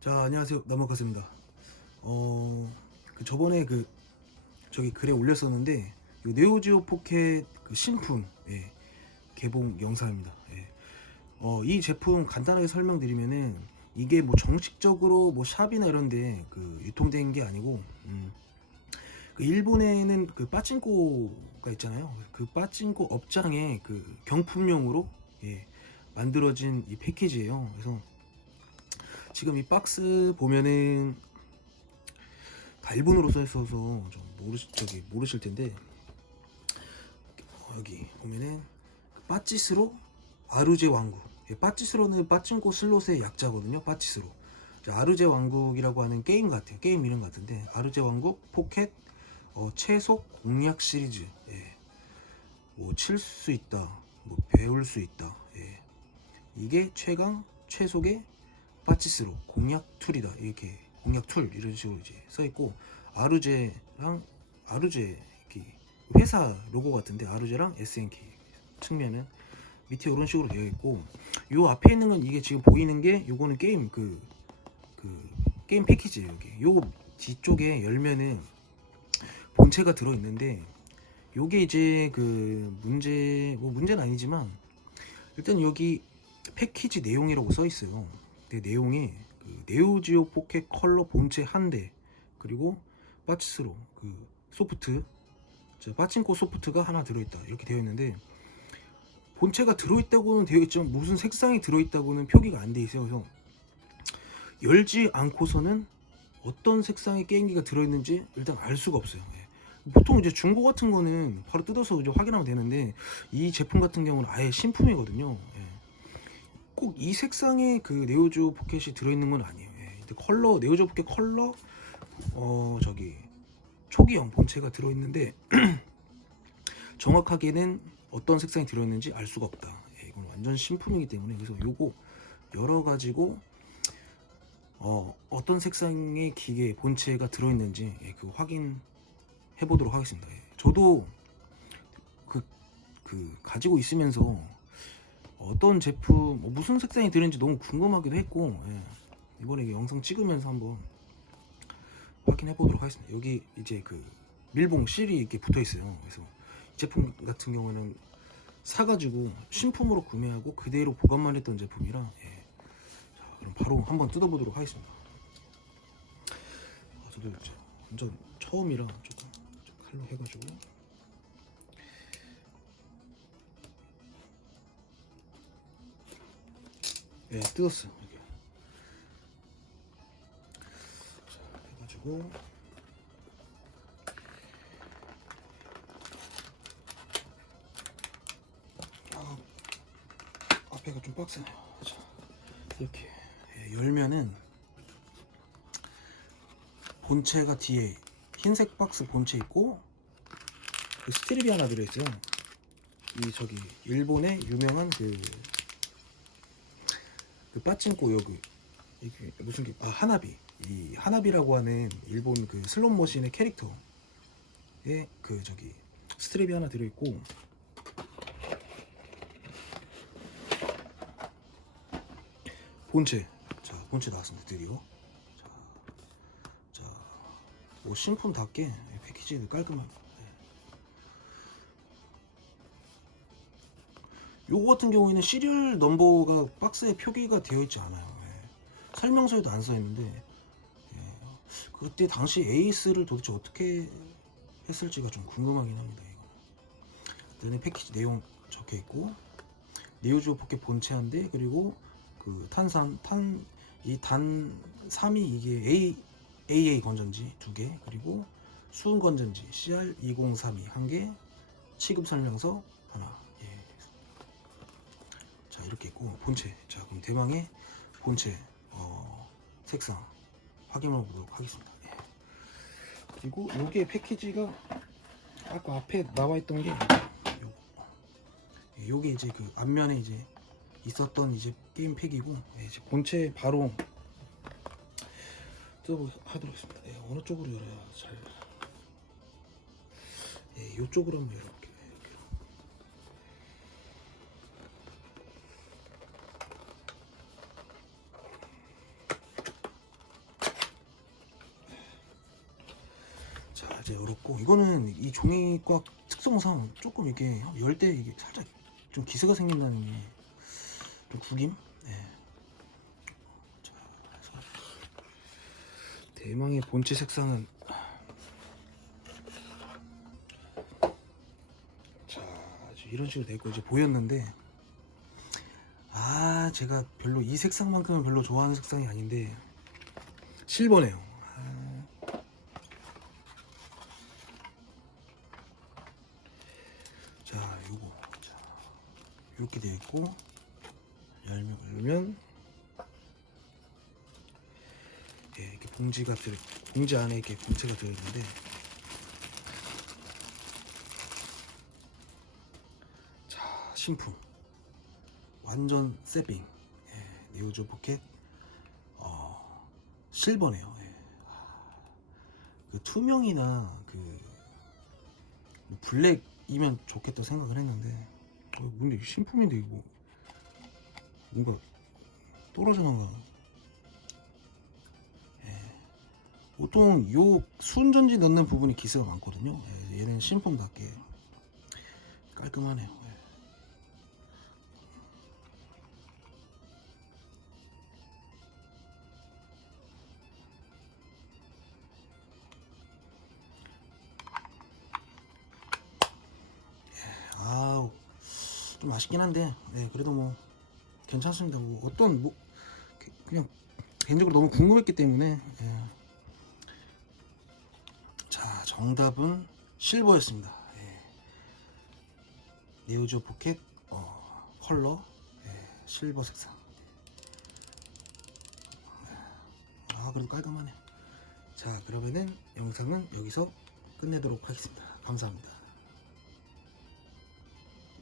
자 안녕하세요 나무카스입니다 어, 그 저번에 그 저기 글에 올렸었는데 요 네오지오 포켓 그 신품 예, 개봉 영상입니다. 예. 어, 이 제품 간단하게 설명드리면은 이게 뭐 정식적으로 뭐 샵이나 이런데 그 유통된 게 아니고 음, 그 일본에는 그 빠찡코가 있잖아요. 그 빠찡코 업장의 그 경품용으로 예, 만들어진 이 패키지예요. 그래서 지금 이 박스 보면은 다 일본어로 써 있어서 좀 모르 저기 모르실 텐데 어, 여기 보면은 빠찌스로 아르제 왕국. 예, 빠찌스로는 빠찡코 슬롯의 약자거든요. 빠찌스로. 자, 아르제 왕국이라고 하는 게임 같아요. 게임 이름 같은데 아르제 왕국 포켓 어, 채속 공략 시리즈. 예. 뭐칠 수 있다. 뭐 배울 수 있다. 예. 이게 최강 최속의 빠치스로 공략 툴이다 이렇게 공략 툴 이런 식으로 이제 써 있고 아르제랑 아르제 회사 로고 같은데 아르제랑 SNK 측면은 밑에 이런 식으로 되어 있고 요 앞에 있는 건 이게 지금 보이는 게 요거는 게임 그 그 게임 패키지예요 여기 요 뒤쪽에 열면은 본체가 들어 있는데 요게 이제 그 문제 뭐 문제는 아니지만 일단 여기 패키지 내용이라고 써 있어요. 그 내용에 그 네오지오 포켓 컬러 본체 한 대 그리고 빠치스로 그 소프트 저 빠친코 소프트가 하나 들어있다 이렇게 되어 있는데 본체가 들어있다고는 되어 있지만 무슨 색상이 들어있다고는 표기가 안 돼 있어요. 그래서 열지 않고서는 어떤 색상의 게임기가 들어있는지 일단 알 수가 없어요. 예. 보통 이제 중고 같은 거는 바로 뜯어서 이제 확인하면 되는데 이 제품 같은 경우는 아예 신품이거든요. 예. 꼭이 색상의 그 네오지오 포켓이 들어있는 건 아니에요. 예. 컬러 네오지오 포켓 컬러 어 저기 초기형 본체가 들어있는데 정확하게는 어떤 색상이 들어있는지 알 수가 없다. 예, 이건 완전 신품이기 때문에 그래서 요거 열어 가지고 어, 어떤 색상의 기계 본체가 들어있는지 예, 그 확인해 보도록 하겠습니다. 예. 저도 그, 그 가지고 있으면서 어떤 제품 뭐 무슨 색상이 들어있는지 너무 궁금하기도 했고 예. 이번에 영상 찍으면서 한번 확인해 보도록 하겠습니다. 여기 이제 그 밀봉 실이 이렇게 붙어 있어요. 그래서 이 제품 같은 경우는 사가지고 신품으로 구매하고 그대로 보관만 했던 제품이라 예. 자, 그럼 바로 한번 뜯어보도록 하겠습니다. 아, 저도 이제 완전 처음이라 조금 좀 칼로 해가지고 예, 뜯었어. 이렇게. 자, 해가지고 아, 앞에가 좀 빡세네요. 자, 이렇게 예, 열면은 본체가 뒤에 흰색 박스 본체 있고 그 스트립이 하나 들어있어요. 이 저기 일본의 유명한 그, 그 빠찡코 여기 이게 무슨 게 아 하나비. 이 하나비라고 하는 일본 그 슬롯 머신의 캐릭터의 그 저기 스트랩이 하나 들어 있고. 본체. 자 본체 나왔습니다. 드디어. 자, 자, 뭐 신품답게 패키지 깔끔한 네. 요거 같은 경우에는 시리얼 넘버가 박스에 표기가 되어 있지 않아요 예. 설명서에도 안 써 있는데 예. 그때 당시 에이스를 도대체 어떻게 했을지가 좀 궁금하긴 합니다 이거 일단은 패키지 내용 적혀 있고 네오지오 포켓 본체 한대 그리고 그 탄산 탄 이 단 3이 이게 A AA 건전지 두 개 그리고 수은 건전지 CR2032 한 개 취급 설명서 하나 이렇게 있고 본체 자 그럼 대망의 본체 어, 색상 확인해 보도록 하겠습니다 예. 그리고 요게 패키지가 아까 앞에 나와 있던 게 요거 예, 요게 이제 그 앞면에 이제 있었던 이제 게임 팩이고 예, 이제 본체 바로 뜯어보도록 하겠습니다. 예, 어느 쪽으로 열어야 잘 예, 이쪽으로 한번 열어 이제 열었고 이거는 이 종이꽉 특성상 조금 이렇게 열때 이게 살짝 좀 기스가 생긴다는 게 좀 구김. 네. 자, 그래서 대망의 본체 색상은 자 이런 식으로 돼 있고 이제 보였는데 아 제가 별로 이 색상만큼은 별로 좋아하는 색상이 아닌데 실버네요. 아. 요거 자 이렇게 되어 있고 열면 열면. 예, 이렇게 봉지가 들 봉지 안에 이렇게 본체가 들어 있는데. 자 신품. 완전 세빙. 예, 네오조 포켓. 어, 실버네요. 예. 그 투명이나 그 블랙 이면 좋겠다 생각을 했는데 어, 근데 신품인데 이거 뭔가 떨어져 나가? 예. 보통 요 수은전지 넣는 부분이 기스가 많거든요. 예, 얘는 신품답게 깔끔하네요 아쉽긴 한데 네, 그래도 뭐 괜찮습니다. 뭐 어떤 뭐 그- 그냥 개인적으로 너무 궁금했기 때문에 예. 자 정답은 실버였습니다. 예. 네오지오 포켓 어, 컬러 예, 실버 색상. 아 그래도 깔끔하네. 자 그러면은 영상은 여기서 끝내도록 하겠습니다. 감사합니다